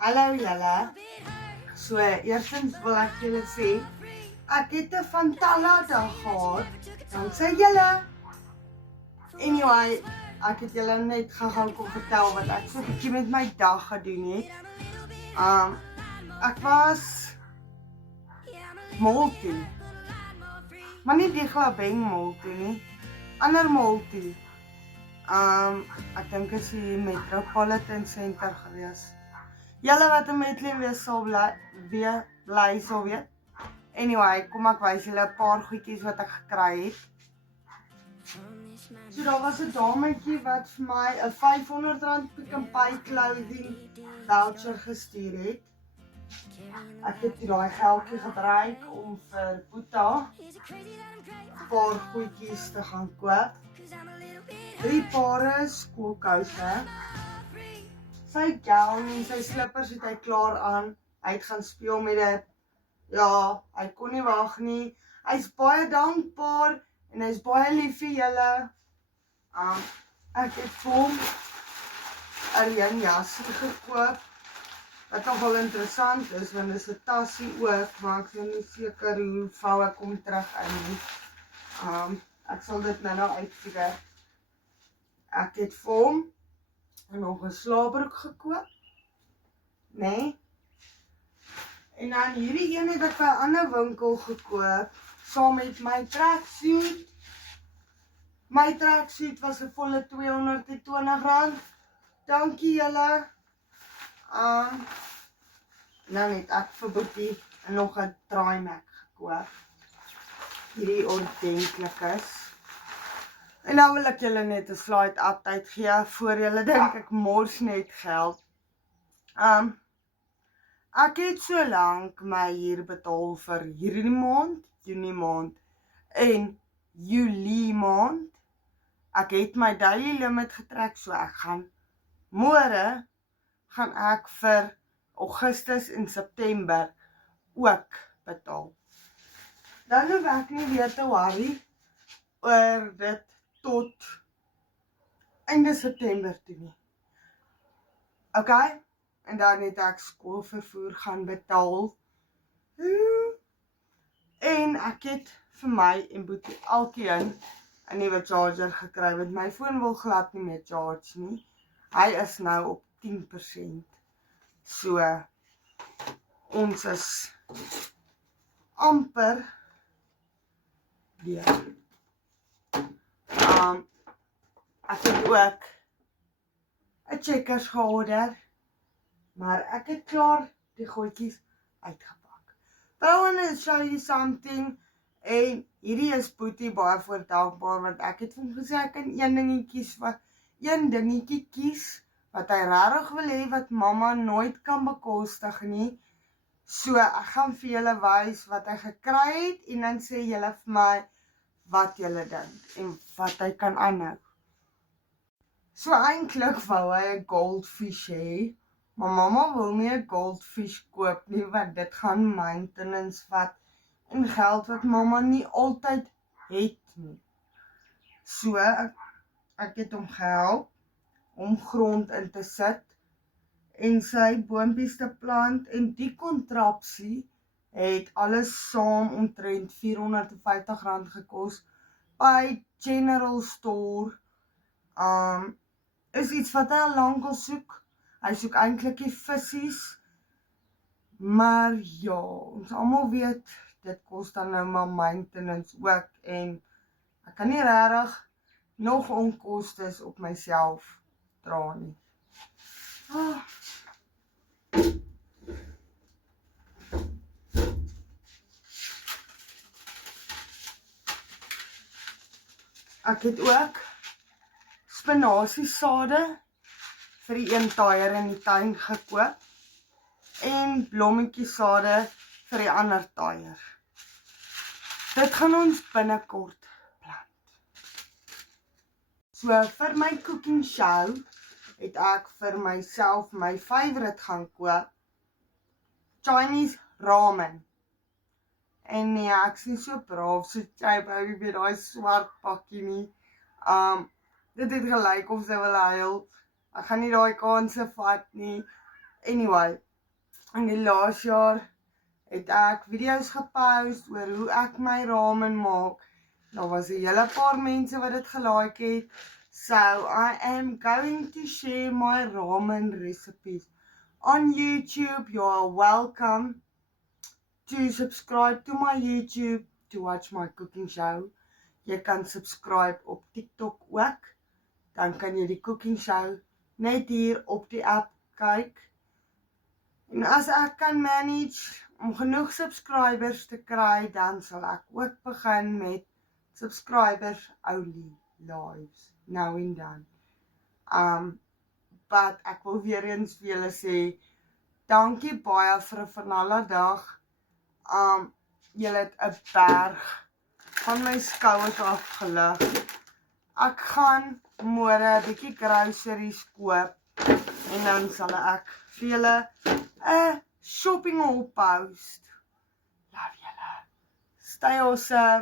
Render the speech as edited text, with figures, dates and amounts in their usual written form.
Hallo julle. So, eerstens wil ek julle sê, ek het 'n Fantalla dag gehad, danksy julle. Anyway, ek het julle net gaan kom vertel wat ek so 'n bietjie met my dag gedoen het. Ek was mall toe. Maar nie die Glabeng mall toe nie, ander mall toe. Ek dink is die Metropolitan Center gewees. Julle wat in Bethlehem sal bly sal weet. Anyway, kom ek wys julle 'n paar goedjies wat ek gekry het. So daar was 'n dametjie wat vir my 'n R500 Pick n Pay clothing voucher gestuur het. Ek het daai geldjie gebruik om vir Boeta 'n paar goedjies te gaan koop. 3 pare skoolkouse. Sy gown en sy slippers het hy klaar aan. Hy het gaan speel met dit. Ja, hy kon nie wag nie. Hy's baie dankbaar en hy's baie lief vir julle. Ek het vir hom 'n reënjas gekoop. Wat nogal interessant is, want dit is 'n tassie ook, maar ek is nie seker hoe vou ek hom terug in nie. Ek sal dit nou uitfigure. Ek het vir hom nog 'n slaapbroek gekoop. Nee. En dan hierdie een het ek by 'n ander winkel gekoop, saam met my tracksuit. My tracksuit was 'n volle R220. Dankie julle. En dan het ek vir Boetie nog 'n Trimac gekoop. Hierdie ordentlik is. En nou wil ek julle net 'n slide update gee voor julle dink ek mors net geld. Ek het so lank my huur betaal vir hierdie maand, Junie maand en Julie maand. Ek het my daily limit getrek, so ek gaan môre gaan ek vir Augustus en September ook betaal. Dan hoef ek nie weer te worry oor dit tot einde September toe nie. Okay? En dan het ek skoolvervoer gaan betaal. En ek het vir my en Boetie elkeen 'n nuwe charger gekry, want my foon wil glad nie meer charge nie. Hy is nou op 10%. So, ons is amper weer. Ek het ook 'n Checkers georder, maar ek het klaar die goedjies uitgepak. But I want to show you something, en hierdie is Boetie baie voor dankbaar, want ek het vir hom gesê ek kan een dingetjie kies, wat hy regtig wil hê, wat mamma nooit kan bekostig nie. So, ek gaan vir julle wys wat hy gekry het, en dan sê julle vir my wat julle dink, en wat hy kan aanhou. So, eintlik wou hy 'n goldfish hê, maar mamma wil nie 'n goldfish koop nie, want dit gaan maintenance vat, en geld wat mamma nie altyd het nie. So, ek het hom gehelp om grond in te sit en sy boontjies te plant, en die kontrapsie het alles saam omtrent R450 gekos by General Store. Is iets wat hy al lank al soek. Hy soek eintlik die visies, maar ja, ons almal weet dit kos dan nou maar maintenance ook, en ek kan nie regtig nog onkostes op myself dra nie. Ek het ook spinasiesade vir die een taier in die tuin gekoop, en blommetjiesade vir die ander taier. Dit gaan ons binnekort plant. So, vir my cooking show het ek vir myself my favorite gaan koop, Chinese ramen. En nee, ek is nie so braaf so jy baby met daai swart pakkie nie. Dit het gelyk of sy wil huil. Ek gaan nie daai kanse vat nie. Anyway, In die laas jaar het ek video's gepost oor hoe ek my ramen maak. Daar was 'n hele paar mense wat dit gelike het. So I am going to share my ramen recipes on YouTube. You are welcome to subscribe to my YouTube to watch my cooking show. Jy kan subscribe op TikTok ook. Dan kan jy die cooking show net hier op die app kyk. En as ek kan manage om genoeg subscribers te kry, dan sal ek ook begin met subscribers only lives now and then. But ek wil weer eens vir julle sê, dankie baie vir 'n vanalla dag. Julle het 'n berg van my skouers afgelig. Ek gaan môre 'n bietjie groceries koop en dan sal ek vir julle 'n shopping haul post. Love julle. Stay awesome.